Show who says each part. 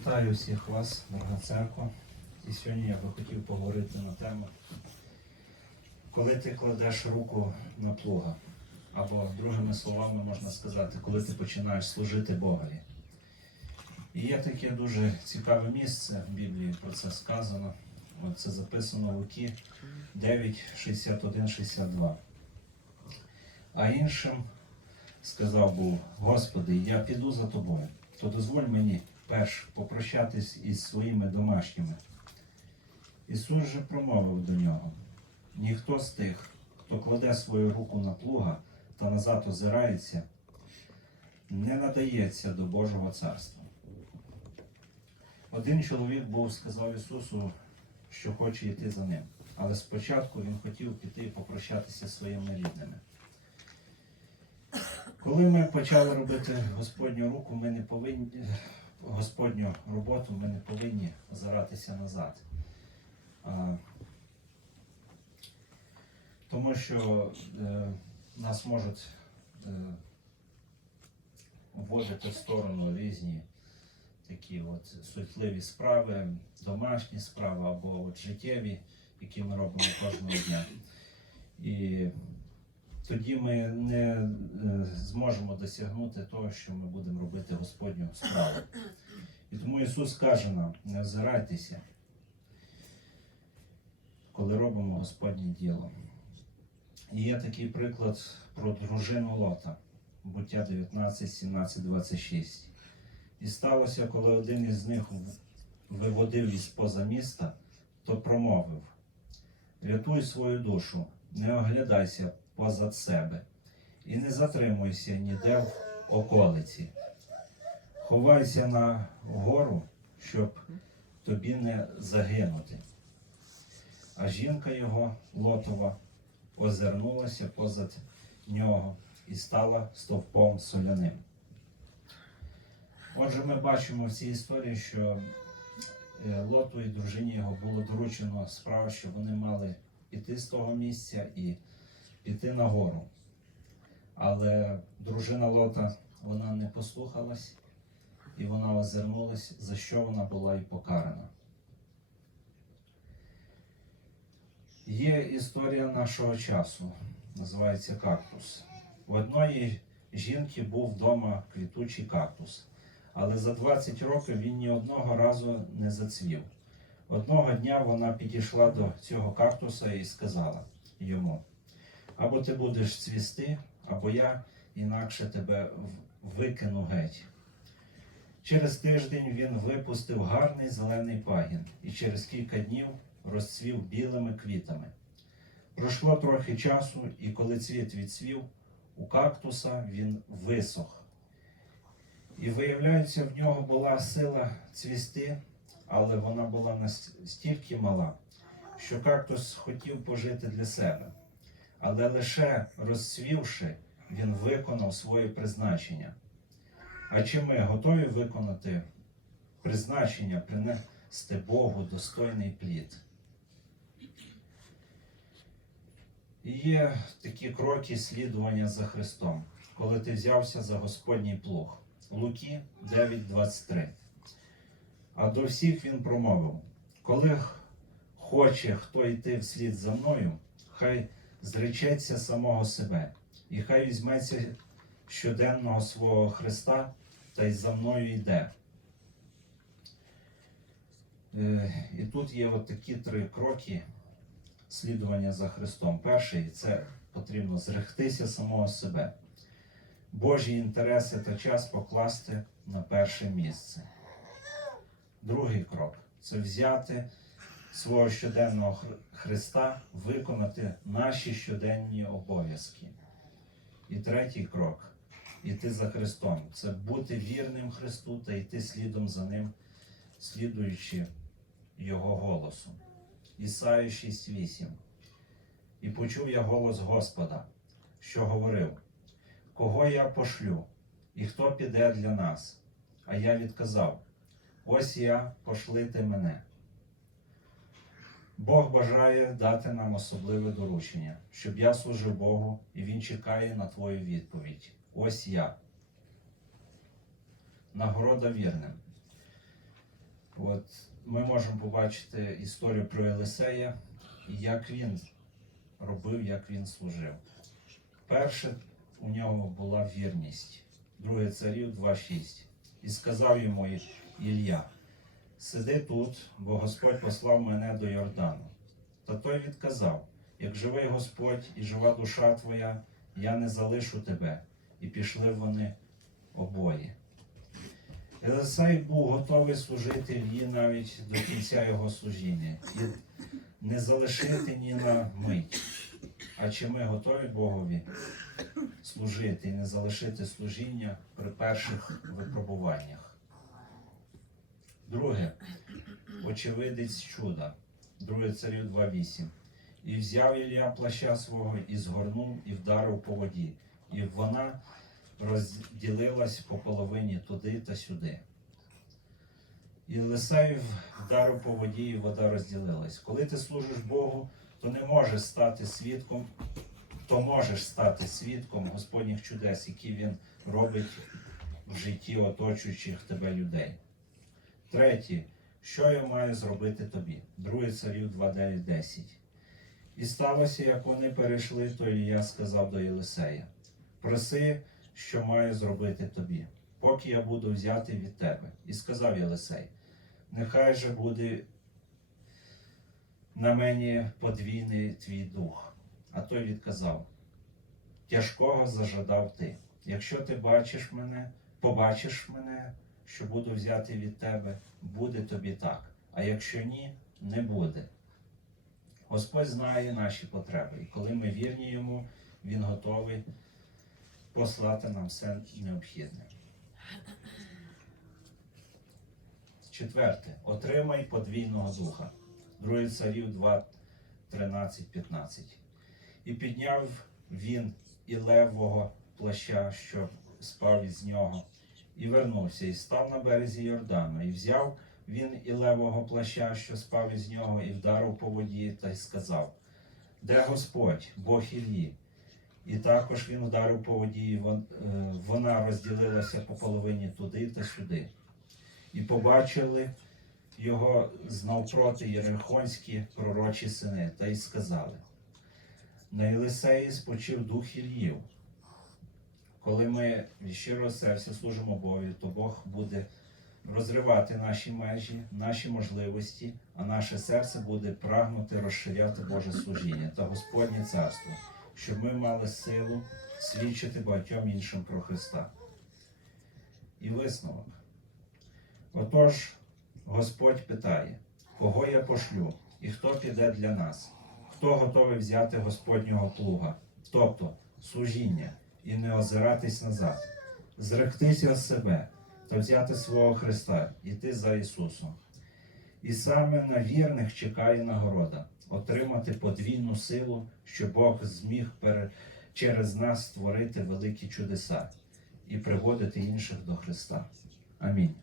Speaker 1: Вітаю всіх вас, дорога церква. І сьогодні я би хотів поговорити на тему, коли ти кладеш руку на плуга, або другими словами можна сказати, коли ти починаєш служити Богові. І є таке дуже цікаве місце в Біблії, про це сказано. От це записано в Луки 9, 61, 62. А іншим сказав був, Господи, я піду за тобою, то дозволь мені перш попрощатись із своїми домашніми. Ісус же промовив до нього: ніхто з тих, хто кладе свою руку на плуга та назад озирається, не надається до Божого царства. Один чоловік був сказав Ісусу, що хоче йти за ним, але спочатку він хотів піти попрощатися зі своїми рідними. Коли ми почали робити Господню руку, ми не повинні Господню роботу, ми не повинні озиратися назад. Тому що е, нас можуть е, вводити в сторону різні такі от суетливі справи, домашні справи або от життєві, які ми робимо кожного дня. І тоді ми не е, зможемо досягнути того, що ми будемо робити Господню справу. І тому Ісус каже нам, не озирайтеся, коли робимо Господнє діло. І є такий приклад про дружину Лота, буття 19, 17, 26. І сталося, коли один із них виводив із поза міста, то промовив: Рятуй свою душу, не оглядайся позад себе і не затримуйся ніде в околиці. Ховайся на гору, щоб тобі не загинути. А жінка його Лотова озирнулася позад нього і стала стовпом соляним. Отже, ми бачимо в цій історії, що е, Лоту і дружині його було доручено справа, що вони мали піти з того місця і піти на гору. Але дружина Лота вона не послухалась і вона озирнулась, за що вона була і покарана. Є історія нашого часу, називається кактус. У одної жінки був вдома квітучий кактус, але за 20 років він ні одного разу не зацвів. Одного дня вона підійшла до цього кактуса і сказала йому: або ти будеш цвісти, або я інакше тебе викину геть. Через тиждень він випустив гарний зелений пагін і через кілька днів розцвів білими квітами. Пройшло трохи часу, і коли цвіт відцвів, у кактуса він висох. І виявляється, в нього була сила цвісти, але вона була настільки мала, що кактус хотів пожити для себе. Але лише розцвівши, він виконав своє призначення. А чи ми готові виконати призначення, принести Богу достойний плід? І є такі кроки слідування за Христом, коли ти взявся за Господній плуг. Луки 9.23. А до всіх він промовив: коли хоче хто йти вслід за мною, хай зречеться самого себе, і хай візьметься щоденного свого Христа та й за мною йде. Е, І тут є от такі три кроки слідування за Христом. Перший це потрібно зрехтися самого себе, Божі інтереси та час покласти на перше місце. Другий крок це взяти свого щоденного Христа, виконати наші щоденні обов'язки. І третій крок іти за Христом. Це бути вірним Христу та йти слідом за Ним, слідуючи Його голосу. Ісаю 6.8. І почув я голос Господа, що говорив: Кого я пошлю, і хто піде для нас? А я відказав: Ось я пошлити мене. Бог бажає дати нам особливе доручення, щоб я служив Богу, і Він чекає на твою відповідь. Ось я. Нагорода вірним. От ми можемо побачити історію про Єлисея, і як він робив, як він служив. Перше у нього була вірність, друге царів 2.6. І сказав йому Ілля, сиди тут, бо Господь послав мене до Йордану. Та той відказав: як живий Господь і жива душа твоя, я не залишу тебе. І пішли вони обоє. Єлисей був готовий служити Іллі навіть до кінця його служіння і не залишити ні на мить. А чи ми готові Богові служити і не залишити служіння при перших випробуваннях? Друге, очевидець чуда, друге царів 2.8. І взяв Ілля плаща свого, і згорнув, і вдарив по воді, і вона розділилась по половині туди та сюди. І Лисей вдарив по воді, і вода розділилась. Коли ти служиш Богу, то не можеш стати свідком, то можеш стати свідком Господніх чудес, які Він робить в житті оточуючих тебе людей. Третє, що я маю зробити тобі? Друге царів 2.9.10. І сталося, як вони перейшли, то Ілля сказав до Єлисея: Проси, що маю зробити тобі, поки я буду взяти від тебе. І сказав Єлисей: Нехай же буде на мені подвійний твій дух. А той відказав: Тяжкого зажадав ти. Якщо ти бачиш мене, побачиш мене, що буду взяти від тебе, буде тобі так. А якщо ні, не буде. Господь знає наші потреби, і коли ми вірні йому, Він готовий послати нам все необхідне. Четверте. Отримай подвійного духа. Друге царів 2, 13, 15. І підняв він і левого плаща, що спав із нього, і вернувся, і став на березі Йордану, і взяв він і левого плаща, що спав із нього, і вдарив по воді, та й сказав: Де Господь, Бог Іллі? І також він вдарив по воді, і е, вона розділилася по половині туди та сюди. І побачили його знавпроти єрихонські пророчі сини, та й сказали: На Єлисеї спочив дух Ільїв. Коли ми щирого серця служимо Богу, то Бог буде розривати наші межі, наші можливості, а наше серце буде прагнути розширяти Боже служіння та Господнє царство, щоб ми мали силу свідчити багатьом іншим про Христа. І висновок. Отож, Господь питає, кого я пошлю і хто піде для нас, хто готовий взяти Господнього плуга, тобто служіння, і не озиратись назад, зректися себе та взяти свого Христа, іти за Ісусом. І саме на вірних чекає нагорода отримати подвійну силу, що Бог зміг через нас створити великі чудеса і приводити інших до Христа. Амінь.